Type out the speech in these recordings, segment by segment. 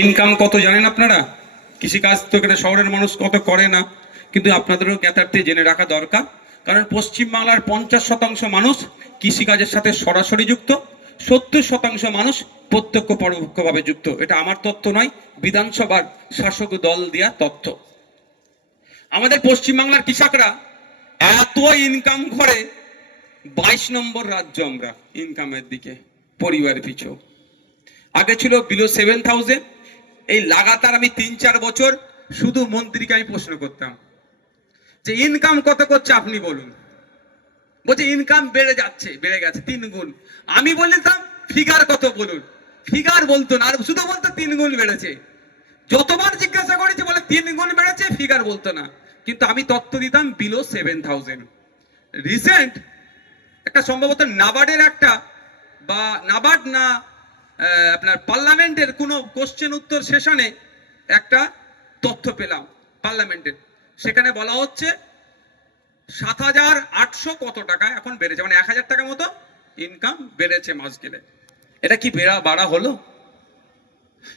Income কত জানেন আপনারা? কৃষিকাজ তো এখানে শহরের মানুষ কত করে না, কিন্তু আপনাদেরও জ্ঞাতার্থে জেনে রাখা দরকার। কারণ পশ্চিমবাংলার পঞ্চাশ শতাংশ মানুষ কৃষিকাজের সাথে সরাসরি যুক্ত, সত্তর শতাংশ মানুষ প্রত্যক্ষ পরোক্ষভাবে যুক্ত। এটা আমার তথ্য নয়, বিধানসভার শাসক দল দেওয়া তথ্য। আমাদের পশ্চিমবাংলার কৃষকরা এত ইনকাম করে, বাইশ নম্বর রাজ্য আমরা ইনকামের দিকে, পরিবার পিছু। আগে ছিল বিলো সেভেন থাউজেন্ড এই লাগাতার আমি তিন চার বছর শুধু মন্ত্রীকে আমি প্রশ্ন করতাম যে ইনকাম কত করছে আপনি বলুন। বলছে ইনকাম বেড়ে যাচ্ছে, বেড়ে গেছে, তিন গুণ। আমি বলতাম ফিগার কত বলুন? ফিগার বলতো না, আর শুধু বলতো তিন গুণ বেড়েছে। যতবার জিজ্ঞাসা করেছি, বলে তিন গুণ বেড়েছে ফিগার বলতো না। কিন্তু আমি তথ্য দিতাম বিলো সেভেন থাউজেন্ড রিসেন্ট একটা সম্ভবত নাবার্ডের একটা বা নাবার্ড না আপনার পার্লামেন্টের কোনো কোশ্চেন উত্তর সেশনে একটা তথ্য পেলাম পার্লামেন্টের। সেখানে বলা হচ্ছে, সাত হাজার আটশো কত টাকা এখন বেড়েছে? মানে এক হাজার টাকা মতো ইনকাম বেড়েছে মাস গেলে। এটা কি বেড়া বাড়া হলো?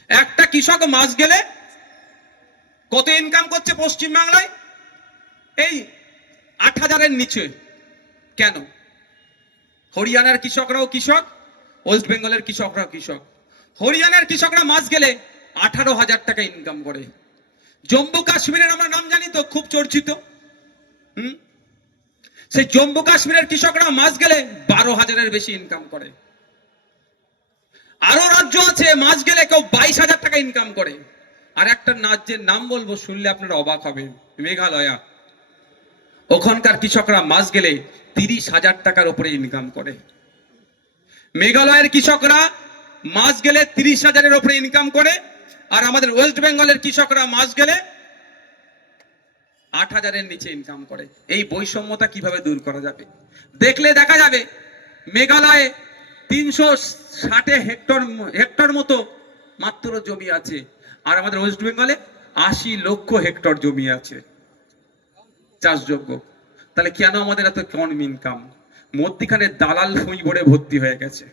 একটা কৃষক মাস গেলে কত ইনকাম করছে পশ্চিমবাংলায়? এই আট হাজারের নিচে। কেন? হরিয়ানার কৃষকরাও কৃষক ওয়েস্ট বেঙ্গলের কৃষকরা কৃষক। হরিয়ানার কৃষকরা মাস গেলে আঠারো হাজার টাকা ইনকাম করে। জম্মু কাশ্মীরের আমরা নাম জানি তো, খুব চর্চিত। হুম? সেই জম্মু কাশ্মীরের কৃষকরা মাস গেলে বারো হাজারের বেশি ইনকাম করে। আরও রাজ্য আছে মাস গেলে কেউ বাইশ হাজার টাকা ইনকাম করে। আর একটা রাজ্যের নাম বলব, শুনলে আপনারা অবাক হবেন। মেঘালয়া। ওখানকার কৃষকরা মাস গেলে তিরিশ হাজার টাকার উপরে ইনকাম করে। মেঘালয়ের কৃষকরা মাস গেলে তিরিশ হাজারের উপরে ইনকাম করে, আর আমাদের ওয়েস্ট বেঙ্গলের কৃষকরা মাস গেলে আট হাজারের নিচে ইনকাম করে। এই বৈষম্যতা কীভাবে দূর করা যাবে? দেখলে দেখা যাবে, মেঘালয়ে তিনশো ষাটে হেক্টর হেক্টর মতো মাত্র জমি আছে, আর আমাদের ওয়েস্ট বেঙ্গলে আশি লক্ষ হেক্টর জমি আছে, চাষযোগ্য। তাহলে কেন আমাদের এত কম ইনকাম মধ্যিখানে দালাল ফুঁই ভরে ভর্তি হয়ে গেছে।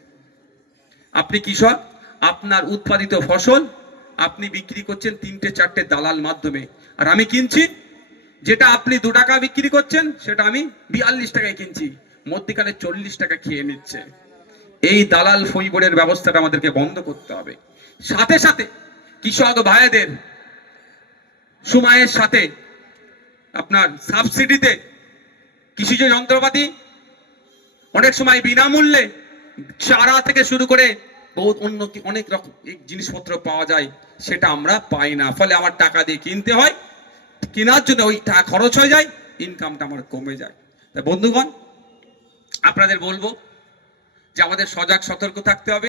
আপনি কৃষক, আপনার উৎপাদিত ফসল আপনি বিক্রি করছেন তিনটে চারটে দালাল মাধ্যমে। আর আমি কিনছি, যেটা আপনি দু টাকা বিক্রি করছেন, সেটা আমি বিয়াল্লিশ টাকায় কিনছি। মধ্যিখানে চল্লিশ টাকা খেয়ে নিচ্ছে। এই দালাল ফইবরের ব্যবস্থাটা আমাদেরকে বন্ধ করতে হবে। সাথে সাথে কৃষক ভাইদের সময়ের সাথে আপনার সাবসিডিতে কৃষিজ যন্ত্রপাতি অনেক সময় বিনামূল্যে চারা থেকে শুরু করে বহুত অন্য অনেক রকম জিনিসপত্র পাওয়া যায়, সেটা আমরা পাই না। ফলে আমার টাকা দিয়ে কিনতে হয়, কেনার জন্য ওই টাকা খরচ হয়ে যায় ইনকামটা আমার কমে যায়। তাই বন্ধুগণ, আপনাদের বলব যে আমাদের সজাগ, সতর্ক থাকতে হবে।